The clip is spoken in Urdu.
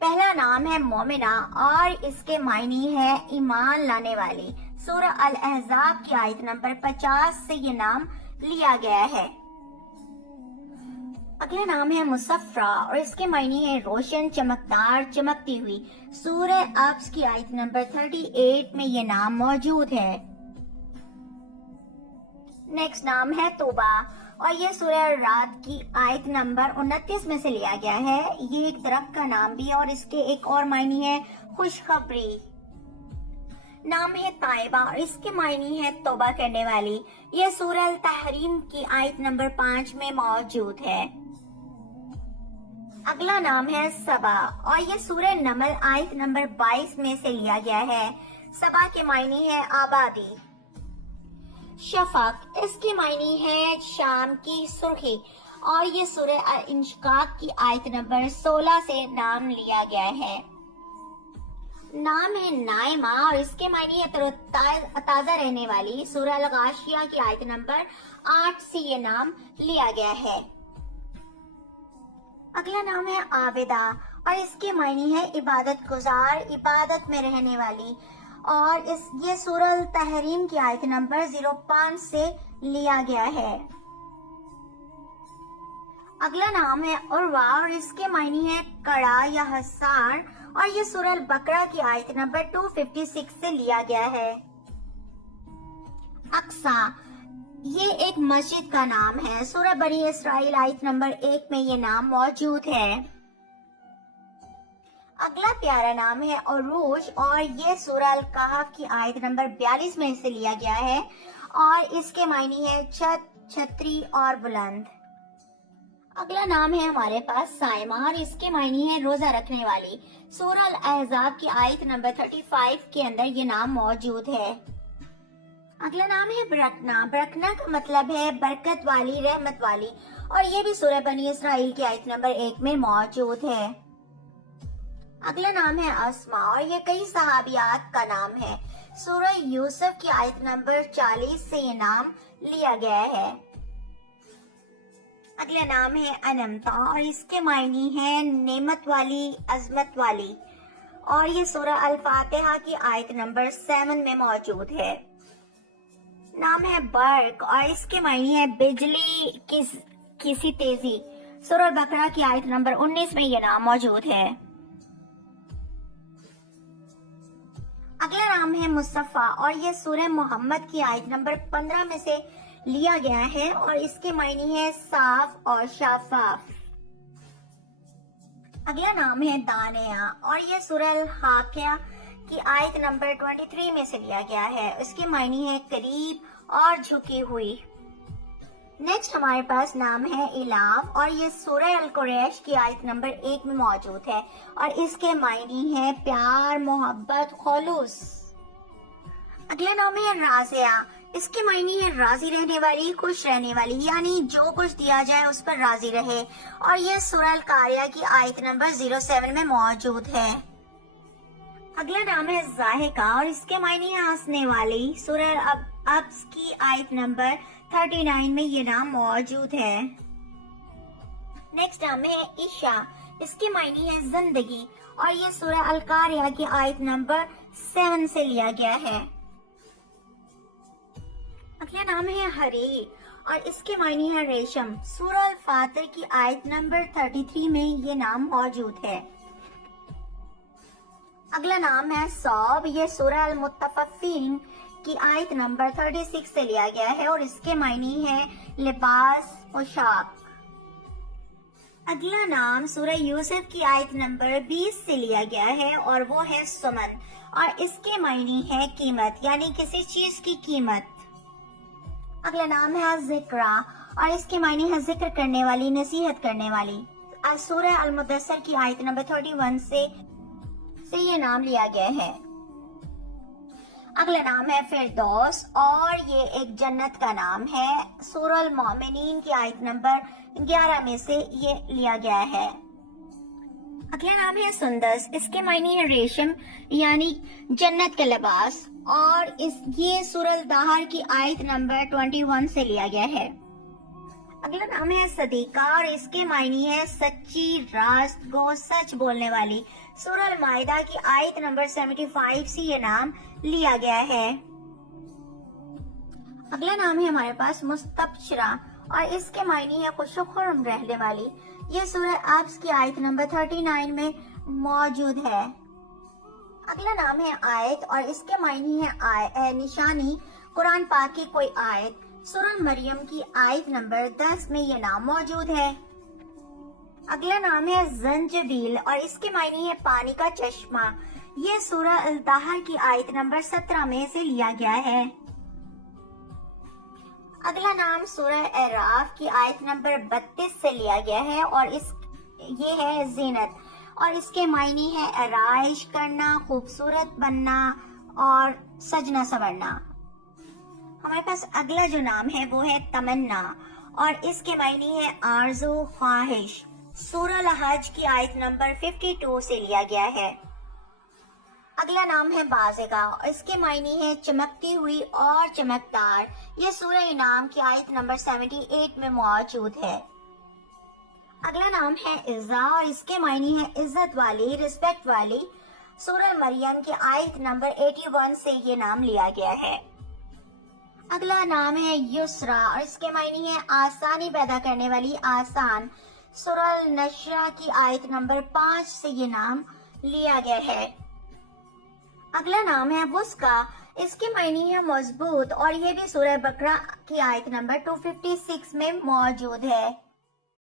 پہلا نام ہے مومنہ اور اس کے معنی ہے ایمان لانے والی۔ سورہ الاحزاب کی آیت نمبر 50 سے یہ نام لیا گیا ہے۔ اگلا نام ہے مصفرہ اور اس کے معنی ہے روشن، چمکدار، چمکتی ہوئی۔ سورہ ابس کی آیت نمبر 38 میں یہ نام موجود ہے۔ نیکسٹ نام ہے توبہ اور یہ سورہ رعد کی آیت نمبر 29 میں سے لیا گیا ہے۔ یہ ایک درخت کا نام بھی ہے اور اس کے ایک اور معنی ہے خوشخبری۔ نام ہے طائبہ اور اس کے معنی ہے توبہ کرنے والی۔ یہ سورہ التحریم کی آیت نمبر 5 میں موجود ہے۔ اگلا نام ہے سبا اور یہ سورہ نمل آیت نمبر 22 میں سے لیا گیا ہے۔ سبا کے معنی ہے آبادی۔ شفق اس کی معنی ہے شام کی سرخی اور یہ سورہ الانشقاق کی آیت نمبر 16 سے نام لیا گیا ہے۔ نام ہے نائمہ اور اس کے معنی ہے تازہ رہنے والی۔ سورہ الغاشیہ کی آیت نمبر 8 سے یہ نام لیا گیا ہے۔ اگلا نام ہے عابدہ اور اس کے معنی ہے عبادت گزار، عبادت میں رہنے والی، اور یہ سورہ التحریم کی آیت نمبر 05 سے لیا گیا ہے۔ اگلا نام ہے عروہ اور اس کے معنی ہے کڑا یا حصار اور یہ سورہ البقرہ کی آیت نمبر 256 سے لیا گیا ہے۔ اقصی یہ ایک مسجد کا نام ہے۔ سورہ بنی اسرائیل آیت نمبر 1 میں یہ نام موجود ہے۔ اگلا پیارا نام ہے عروج اور یہ سورہ الکہف کی آیت نمبر 42 میں سے لیا گیا ہے اور اس کے معنی ہے چھت، چھتری اور بلند۔ اگلا نام ہے ہمارے پاس سائمہ اور اس کے معنی ہے روزہ رکھنے والی۔ سورہ الاحزاب کی آیت نمبر 35 کے اندر یہ نام موجود ہے۔ اگلا نام ہے برکنا۔ برکنا کا مطلب ہے برکت والی، رحمت والی، اور یہ بھی سورہ بنی اسرائیل کی آیت نمبر 1 میں موجود ہے۔ اگلا نام ہے اسما اور یہ کئی صحابیات کا نام ہے۔ سورہ یوسف کی آیت نمبر 40 سے یہ نام لیا گیا ہے۔ اگلا نام ہے انمتا اور اس کے معنی ہے نعمت والی، عظمت والی، اور یہ سورہ الفاتحہ کی آیت نمبر 7 میں موجود ہے۔ نام ہے برق اور اس کے معنی ہے بجلی کی سی تیزی۔ سورہ البقرہ کی آیت نمبر 19 میں یہ نام موجود ہے۔ اگلا نام ہے مصطفیٰ اور یہ سورہ محمد کی آیت نمبر 15 میں سے لیا گیا ہے اور اس کے معنی ہے صاف اور شفاف۔ اگلا نام ہے دانیہ اور یہ سورہ الحاقہ کی آیت نمبر 23 میں سے لیا گیا ہے۔ اس کے معنی ہے قریب اور جھکی ہوئی۔ نیکسٹ ہمارے پاس نام ہے الاف اور یہ سورہ القریش کی آیت نمبر 1 میں موجود ہے اور اس کے معنی ہے پیار، محبت، خلوص۔ اگلا نام ہے راضیہ، اس کے معنی ہے راضی رہنے والی، خوش رہنے والی، یعنی جو کچھ دیا جائے اس پر راضی رہے، اور یہ سورہ القاریہ کی آیت نمبر 07 میں موجود ہے۔ اگلا نام ہے ضاحکہ اور اس کے معنی ہے ہنسنے والی۔ سورہ ابس کی آیت نمبر 39 میں یہ نام موجود ہے۔ نیکسٹ نام ہے عشا، اس کے معنی ہے زندگی، اور یہ سورہ القاریہ کی آیت نمبر 7 سے لیا گیا ہے۔ اگلا نام ہے حریر اور اس کے معنی ہے ریشم۔ سورہ الفاتر کی آیت نمبر 33 میں یہ نام موجود ہے۔ اگلا نام ہے ثوب، یہ سورہ المطففین کی آیت نمبر 36 سے لیا گیا ہے اور اس کے معنی ہے لباس، پوشاک۔ اگلا نام سورہ یوسف کی آیت نمبر 20 سے لیا گیا ہے اور وہ ہے سمن، اور اس کے معنی ہے قیمت، یعنی کسی چیز کی قیمت۔ اگلا نام ہے ذکرہ اور اس کے معنی ہے ذکر کرنے والی، نصیحت کرنے والی۔ سورہ المدثر کی آیت نمبر 31 سے یہ نام لیا گیا ہے۔ اگلا نام ہے فردوس اور یہ ایک جنت کا نام ہے۔ سورہ المومنین کی آیت نمبر 11 میں سے یہ لیا گیا ہے۔ اگلا نام ہے سندس، اس کے معنی ہے ریشم، یعنی جنت کا لباس، اور یہ سورہ الدہر کی آیت نمبر 21 سے لیا گیا ہے۔ اگلا نام ہے صدیقہ اور اس کے معنی ہے سچی، راست گو، سچ بولنے والی۔ سورہ المائدہ کی آیت نمبر 75 سے یہ نام لیا گیا ہے۔ اگلا نام ہے ہمارے پاس مستبشرہ اور اس کے معنی ہے خوش و خرم رہنے والی۔ یہ سورہ ابس کی آیت نمبر 39 میں موجود ہے۔ اگلا نام ہے آیت اور اس کے معنی ہے نشانی، قرآن پاک کی کوئی آیت۔ سورہ مریم کی آیت نمبر 10 میں یہ نام موجود ہے۔ اگلا نام ہے زنجبیل اور اس کے معنی ہے پانی کا چشمہ۔ یہ سورہ الدہر کی آیت نمبر 17 میں سے لیا گیا ہے۔ اگلا نام سورہ اعراف کی آیت نمبر 32 سے لیا گیا ہے اور یہ ہے زینت اور اس کے معنی ہے آرائش کرنا، خوبصورت بننا اور سجنا سنورنا۔ ہمارے پاس اگلا جو نام ہے وہ ہے تمنا اور اس کے معنی ہے آرزو، خواہش۔ سورہ الحج کی آیت نمبر 52 سے لیا گیا ہے۔ اگلا نام ہے بازگہ اور اس کے معنی ہے چمکتی ہوئی اور چمکدار۔ یہ سورہ انعام کی آیت نمبر 78 میں موجود ہے۔ اگلا نام ہے عزا اور اس کے معنی ہے عزت والی، رسپیکٹ والی۔ سورہ مریم کی آیت نمبر 81 سے یہ نام لیا گیا ہے۔ اگلا نام ہے یسرا اور اس کے معنی ہے آسانی پیدا کرنے والی، آسان۔ سورہ النشر کی آیت نمبر 5 سے یہ نام لیا گیا ہے۔ اگلا نام ہے وسقا، اس کے معنی ہے مضبوط اور یہ بھی سورہ بقرہ کی آیت نمبر 256 میں موجود ہے۔